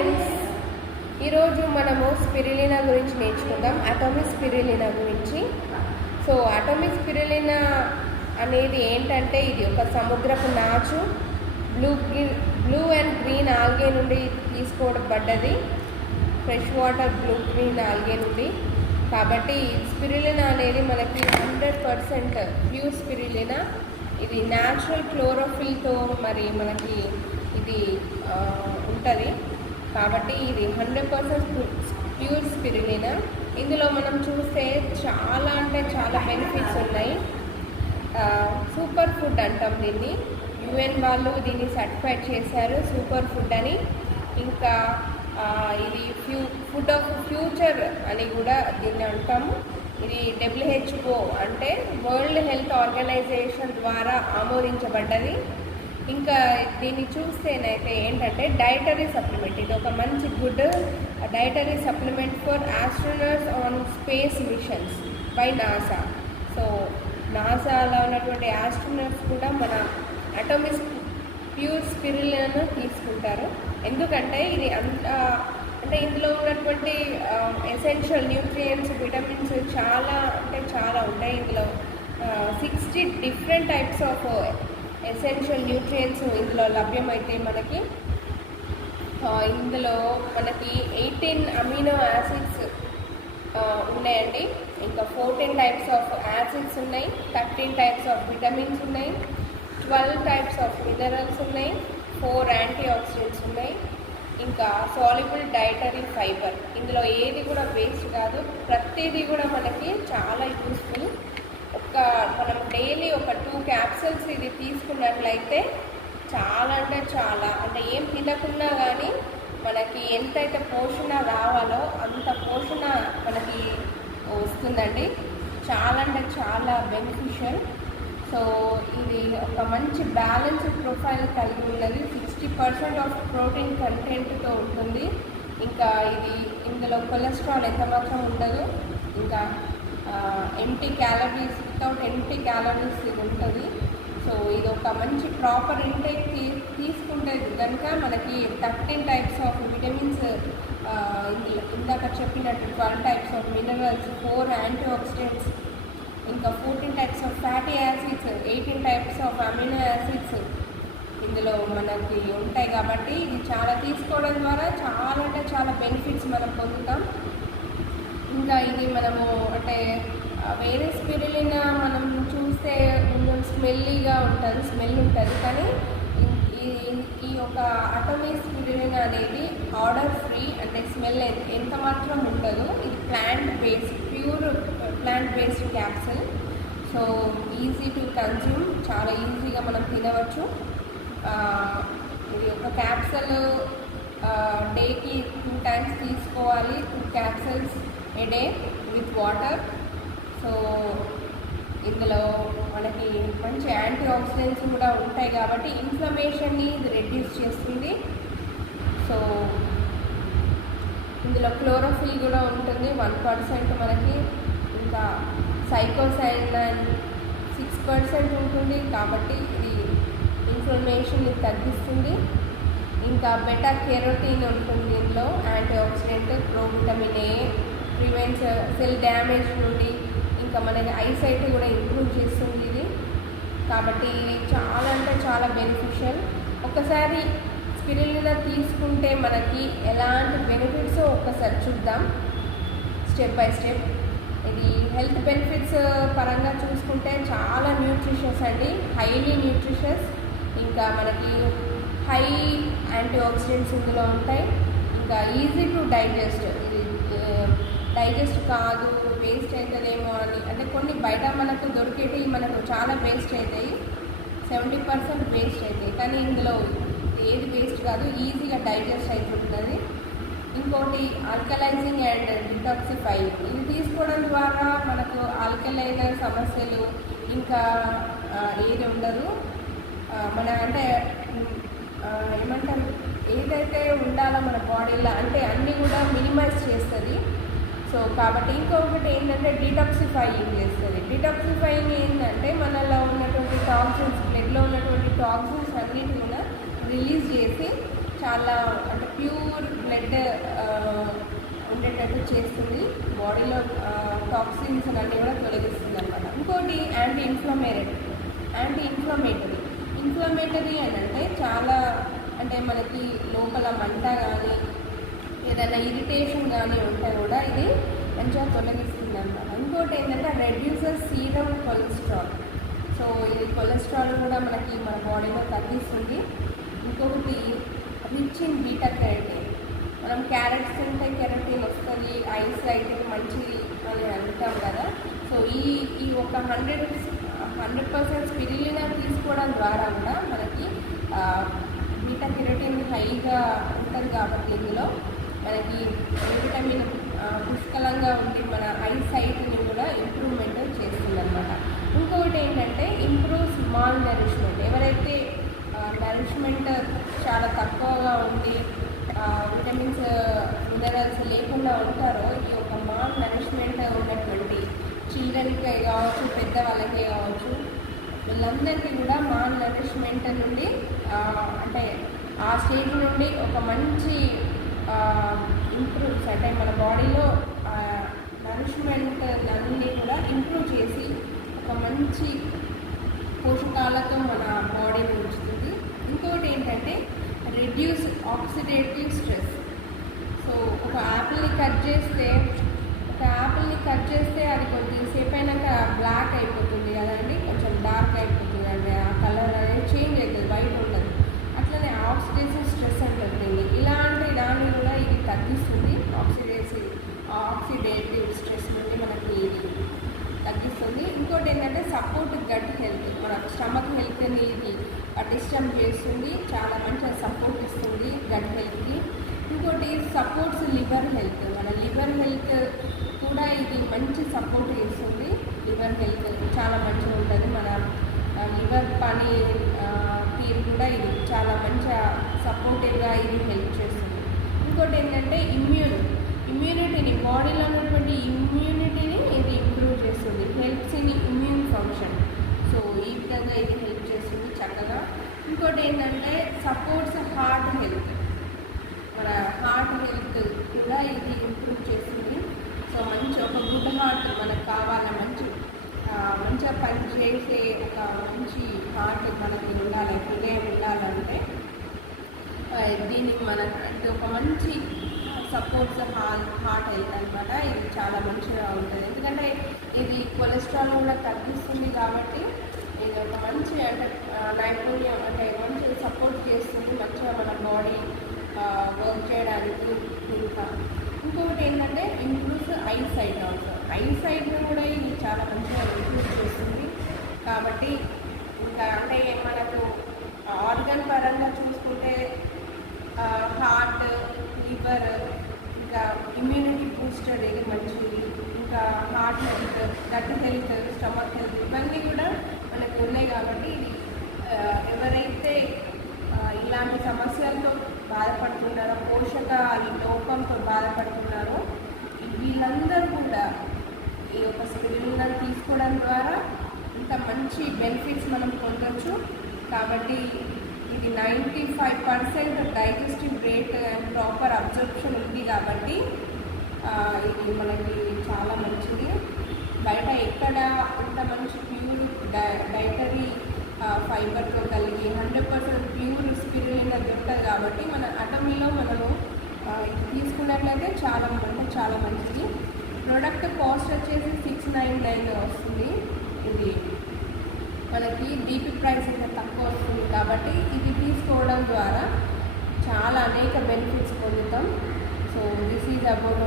Friends, ఈరోజు మనము spirulina గురించి నేర్చుకుందాం. అటామిక్ స్పిరులినా గురించి. సో అటామిక్ స్పిరులినా అనేది ఏంటంటే ఇది ఒక సముద్రపు నాచు, బ్లూ అండ్ గ్రీన్ ఆల్గే నుండి తీసుకోబడ్డది. Fresh water blue green algae నుండి. కాబట్టి స్పిరులినా అనేది మనకి 100% ప్యూర్ స్పిరులినా. ఇది న్యాచురల్ క్లోరోఫిల్తో మరి మనకి ఇది ఉంటుంది. కాబట్టి ఇది 100% ప్యూర్ స్పిరులినా. ఇందులో మనం చూస్తే చాలా అంటే చాలా బెనిఫిట్స్ ఉన్నాయి. సూపర్ ఫుడ్ అంటాం దీన్ని. UN వాళ్ళు దీన్ని సర్టిఫైడ్ చేశారు సూపర్ ఫుడ్ అని. ఇంకా ఇది ఫుడ్ ఆఫ్ ఫ్యూచర్ అని కూడా దీన్ని అంటాము. ఇది WHO అంటే వరల్డ్ హెల్త్ ఆర్గనైజేషన్ ద్వారా ఆమోదించబడ్డది. ఇంకా దీన్ని చూస్తేనైతే ఏంటంటే డైటరీ సప్లిమెంట్. ఇది ఒక మంచి good dietary supplement for astronauts on space missions by NASA. So నాసాలో ఉన్నటువంటి ఆస్ట్రోనట్స్ కూడా మన అటామిక్ ప్యూర్ స్పిరులినాను తీసుకుంటారు. ఎందుకంటే ఇది అంటే ఇందులో ఉన్నటువంటి ఎసెన్షియల్ న్యూట్రియంట్స్, విటమిన్స్ చాలా అంటే చాలా ఉంటాయి. ఇందులో 60 different types of essential nutrients ఇందులో లభ్యమైతే ఇందులో మనకి 18 అమినో యాసిడ్స్ ఉన్నాయండి. ఇంకా 14 టైప్స్ ఆఫ్ యాసిడ్స్ ఉన్నాయి, 13 టైప్స్ ఆఫ్ విటమిన్స్ ఉన్నాయి, 12 టైప్స్ ఆఫ్ మినరల్స్ ఉన్నాయి, 4 యాంటీ ఆక్సిడెంట్స్ ఉన్నాయి. ఇంకా సాల్యుబుల్ డైటరీ ఫైబర్. ఇందులో ఏది కూడా వేస్ట్ కాదు, ప్రతిదీ కూడా మనకి చాలా యూస్ఫుల్. మనం డైలీ ఒక 2 క్యాప్సూల్స్ ఇది తీసుకున్నట్లయితే చాలా అంటే ఏం తినకున్నా కానీ మనకి ఎంతైతే పోషణ రావాలో అంత పోషణ మనకి వస్తుందండి. చాలా అంటే చాలా బెనిఫిషియల్. సో ఇది ఒక మంచి బ్యాలెన్స్డ్ ప్రొఫైల్ కలిగి ఉన్నది. 60% ఆఫ్ ప్రోటీన్ కంటెంట్తో ఉంటుంది. ఇంకా ఇందులో కొలెస్ట్రాల్ ఎంత మాత్రం ఉండదు. ఇంకా వితౌట్ ఎంటీ క్యాలరీస్ ఇది ఉంటుంది. సో ఇది ఒక మంచి ప్రాపర్ ఇంటేక్ తీసుకుంటే కనుక మనకి 13 టైప్స్ ఆఫ్ విటమిన్స్, ఇందాక చెప్పినట్టు 12 types of minerals, 4 antioxidants, ఇంకా 14 types of fatty acids, 18 types of amino acids ఇందులో మనకి ఉంటాయి. కాబట్టి ఇది చాలా తీసుకోవడం ద్వారా చాలా అంటే చాలా బెనిఫిట్స్ మనం పొందుతాం. ఇంకా ఇది మనము అంటే వేరే స్పిరులినా మనం చూస్తే స్మెల్ ఉంటుంది. కానీ ఈ యొక్క అటామిక్ స్పిరులినా అనేది ఆర్డర్ ఫ్రీ, అంటే స్మెల్ ఎంత మాత్రం ఉండదు. ఇది pure plant based capsule. So easy to consume, చాలా ఈజీగా మనం తినవచ్చు. ఇది ఒక క్యాప్సూల్ డేకి 2 టైమ్స్ తీసుకోవాలి. 2 capsules A day with water. So ఇందులో మనకి మంచి యాంటీ ఆక్సిడెంట్స్ కూడా ఉంటాయి కాబట్టి ఇన్ఫ్లమేషన్ని ఇది రెడ్యూస్ చేస్తుంది. సో ఇందులో క్లోరోఫిల్ కూడా ఉంటుంది 1% మనకి. ఇంకా సైకోసైనైన్ 6% ఉంటుంది. కాబట్టి ఇది ఇన్ఫ్లమేషన్ని తగ్గిస్తుంది. ఇంకా బెటా కెరోటిన్ ఉంటుంది ఇందులో, antioxidant. Provitamin A prevents cell damage నుండి, ఇంకా మనకి ఐసైట్ కూడా ఇంప్రూవ్ చేస్తుంది ఇది. కాబట్టి ఇది చాలా అంటే చాలా బెనిఫిషియల్. ఒకసారి స్పిరులినా తీసుకుంటే మనకి ఎలాంటి బెనిఫిట్స్ ఒక్కసారి చూద్దాం స్టెప్ బై స్టెప్. ఇది హెల్త్ బెనిఫిట్స్ పరంగా చూసుకుంటే చాలా న్యూట్రిషియస్ అండి, హైలీ న్యూట్రిషియస్. ఇంకా మనకి హై యాంటీ ఆక్సిడెంట్స్ ఇందులో ఉంటాయి. ఇంకా ఈజీ టు డైజెస్ట్. ఇది డైజెస్ట్ కాదు, వేస్ట్ అవుతుందేమో అని, అంటే కొన్ని బయట మనకు దొరికేవి మనకు చాలా వేస్ట్ అవుతాయి, 70% వేస్ట్ అవుతాయి. కానీ ఇందులో ఏది వేస్ట్ కాదు, ఈజీగా డైజెస్ట్ అవుతుంటుంది. ఇంకోటి ఆల్కలైజింగ్ అండ్ డిటాక్సిఫైయింగ్. ఇది తీసుకోవడం ద్వారా మనకు ఆల్కలైన సమస్యలు ఇంకా ఏది ఉండదు. మన అంటే ఏమంటారు, ఏదైతే ఉండాలో మన బాడీలో అంటే అన్నీ కూడా మినిమైజ్ చేస్తుంది. సో కాబట్టి ఇంకొకటి ఏంటంటే డిటాక్సిఫైయింగ్ చేస్తుంది. డిటాక్సిఫైయింగ్ ఏంటంటే మనలో ఉన్నటువంటి టాక్సిన్స్, బ్లడ్లో ఉన్నటువంటి టాక్సిన్స్ అన్నిటి కూడా రిలీజ్ చేసి చాలా అంటే ప్యూర్ బ్లడ్ ఉండేటట్టు చేస్తుంది, బాడీలో టాక్సిన్స్ అన్నీ కూడా తొలగిస్తుంది అనమాట. ఇంకోటి ఇన్ఫ్లమేటరీ అని అంటే చాలా అంటే మనకి లోపల మంట కానీ ఏదైనా ఇరిటేషన్ కానీ ఉంటే కూడా ఇది మంచిగా తొలగిస్తుంది అనమాట. ఇంకోటి ఏంటంటే రెడ్యూసెస్ సీరమ్ కొలెస్ట్రాల్. సో ఇది కొలెస్ట్రాల్ కూడా మనకి మన బాడీలో తగ్గిస్తుంది. ఇంకొకటి రిచ్ ఇన్ బీటా కెరటిన్. మనం క్యారెట్స్ తింటే కెరటిన్ వస్తుంది, ఐస్ సైట్కి మంచిది అని అంటాం కదా. సో ఈ ఒక 100% స్పిరులినా తీసుకోవడం ద్వారా కూడా మనకి బీటా కెరటిన్ హైగా ఉంటుంది కాబట్టి ఇందులో మనకి విటమిన్ పుష్కలంగా ఉండి మన ఐ సైట్ని కూడా ఇంప్రూవ్మెంట్ చేస్తుంది అనమాట. ఇంకొకటి ఏంటంటే ఇంప్రూవ్స్ మాల్ నరిష్మెంట్. ఎవరైతే నరిష్మెంట్ చాలా తక్కువగా ఉండి విటమిన్స్ మినరల్స్ లేకుండా ఉంటారో ఈ యొక్క మాల్ నరిష్మెంట్ ఉన్నటువంటి చిల్డ్రన్కి కావచ్చు, పెద్దవాళ్ళకి కావచ్చు, వీళ్ళందరికీ కూడా మాల్ నరిష్మెంట్ నుండి అంటే ఆ స్టేజ్ నుండి ఒక మంచి ఇంప్రూవ్స్ అంటే మన బాడీలో నరిష్మెంట్ అన్నీ కూడా ఇంప్రూవ్ చేసి ఒక మంచి పోషకాలతో మన బాడీని ఉంచుతుంది. ఇంకొకటి ఏంటంటే రిడ్యూస్ ఆక్సిడేటివ్ స్ట్రెస్. సో ఒక యాపిల్ని కట్ చేస్తే అది కొద్దిసేపు అయినాక బ్లాక్ అయిపోతుంది కదండి, కొంచెం డార్క్ అయిపోతుంది అండి, ఆ కలర్ అనేది చేంజ్ అవుతుంది, వైట్ ఉండదు. అట్లనే ఆక్సిడేటివ్ స్ట్రెస్ అంటుంది. ఇలాంటి దాన్ని కూడా ఇది తగ్గిస్తుంది. ఆక్సిడేటివ్ స్ట్రెస్ నుండి మనకి ఇది తగ్గిస్తుంది. ఇంకోటి ఏంటంటే సపోర్ట్ గట్ హెల్త్. మన స్టమక్ హెల్త్ని ఇది డిస్టర్బ్ చేస్తుంది, చాలా మంచిగా సపోర్ట్ ఇస్తుంది గట్ హెల్త్కి. ఇంకోటి సపోర్ట్స్ లివర్ హెల్త్. మన లివర్ హెల్త్ కూడా ఇది మంచి సపోర్ట్ ఇస్తుంది. లివర్ హెల్త్ చాలా మంచిగా ఉంటుంది. మన లివర్ పని తీరు కూడా ఇది చాలా మంచిగా సపోర్టివ్గా ఇది హెల్ప్ చేస్తుంది. ఇంకోటి ఏంటంటే ఇమ్యూనిటీని, బాడీలో ఉన్నటువంటి ఇమ్యూనిటీని ఇది ఇంప్రూవ్ చేస్తుంది. Helps in immune function. So ఈ విధంగా ఇది హెల్ప్ చేస్తుంది చక్కగా. ఇంకోటి ఏంటంటే సపోర్ట్స్ హార్ట్ హెల్త్. మన హార్ట్ హెల్త్ కూడా ఇది ఇంప్రూవ్ చేస్తుంది. సో మంచి ఒక గుడ్ హార్ట్ మనకు కావాలి, మంచిగా పనిచేసే ఒక మంచి హార్ట్ మనకి ఉండాలి, హృదయం ఉండాలంటే దీనికి మనకి ఒక మంచి సపోర్ట్స్ హార్ట్ హెల్త్ అనమాట. ఇది చాలా మంచిగా ఉంటుంది, ఎందుకంటే ఇది కొలెస్ట్రాల్ కూడా తగ్గిస్తుంది కాబట్టి ఇది ఒక మంచి అంటే నైపుణ్యం అంటే మంచి సపోర్ట్ చేస్తుంది మంచిగా మన బాడీ వర్క్ చేయడానికి. ఇంకొకటి ఏంటంటే improves eye sight also. Eye సైట్ని కూడా ఇది చాలా మంచిగా ఇంప్రూవ్ చేస్తుంది. కాబట్టి ఇంకా అంటే మనకు ఆర్గన్ పరంగా చూసుకుంటే హార్ట్, లివర్, ఇంకా ఇమ్యూనిటీ బూస్టర్ ఇది మంచిది. ఇంకా heart health, gut health, stomach health ఇవన్నీ కూడా మనకు ఉన్నాయి. కాబట్టి ఇది ఎవరైతే ఇలాంటి సమస్యలతో బాధపడుతున్నారో, పోషకాల లోపంతో బాధపడుతున్నారో వీళ్ళందరూ కూడా ఈ యొక్క స్పిరులినా తీసుకోవడం ద్వారా ఇంకా మంచి బెనిఫిట్స్ మనం పొందొచ్చు. కాబట్టి ఇది 95% digestive rate and proper absorption ఉంది కాబట్టి ఇది మనకి చాలా మంచిది. బయట ఎక్కడ ఇంత మంచి ప్యూర్ డైటరీ ఫైబర్తో కలిగి 100% ప్యూర్ స్పిరులినా దొరుకుతుంది కాబట్టి మన అటమీలో మనము ఇది తీసుకున్నట్లయితే చాలా మంచిది. ప్రోడక్ట్ కాస్ట్ వచ్చేసి 699 వస్తుంది. ఇది మనకి బీపీ ప్రైస్ ఇంకా తక్కువ వస్తుంది కాబట్టి ఇది తీసుకోవడం ద్వారా చాలా అనేక బెనిఫిట్స్ పొందుతాం. So this is about